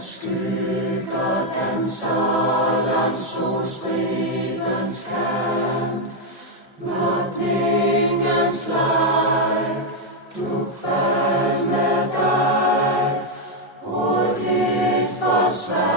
Skygger danser langs solstribens kant. Mørkningens leg, duk fald med dig. Råd dit forsvand.